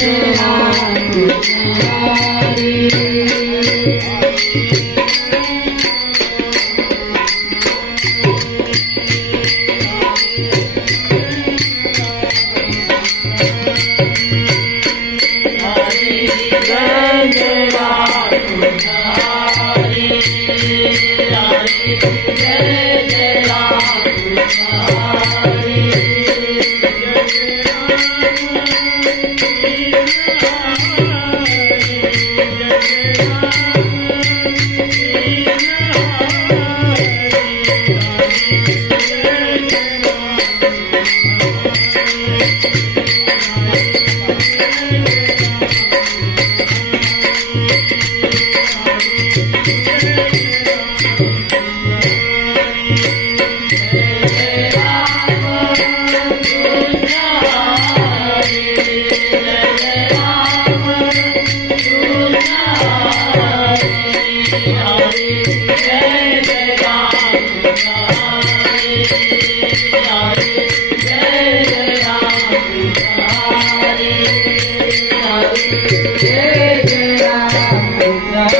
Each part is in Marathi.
Thank you. Thank you. Yeah.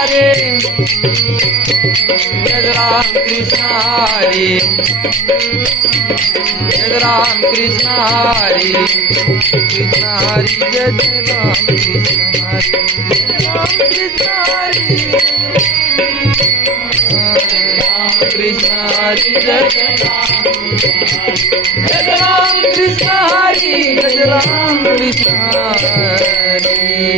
Hare. Jai Ram Krishna Hare. Jai Ram Krishna Hare. Krishna Hari Jai Jai Ram Krishna Hare. Ram Krishna Hare. Ram Krishna Hari. Jai Jai Ram Krishna Hari. Jai Ram Krishna Hari.